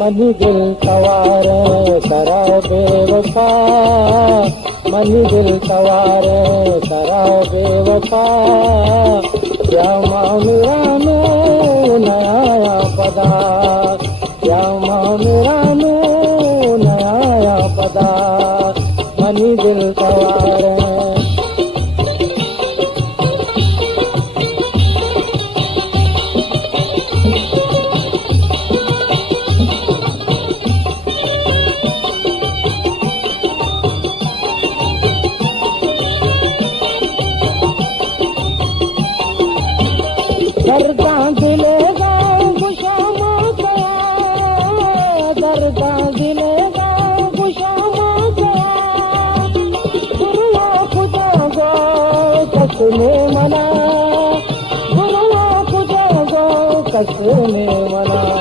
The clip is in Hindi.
मनी दिल सवार करा बेवफा, मनी दिल सवार करा बेवफा, क्या मेरा में नया पदा, क्या मेरा में नया पदा, मनी दिल सवार दर्दा दिलेगा गुशामा गया, दर्दा दिलेगा गुशामा गया, गुरुआ खुदा गो कसने मना, गुरुआ खुदा गो कसने मना।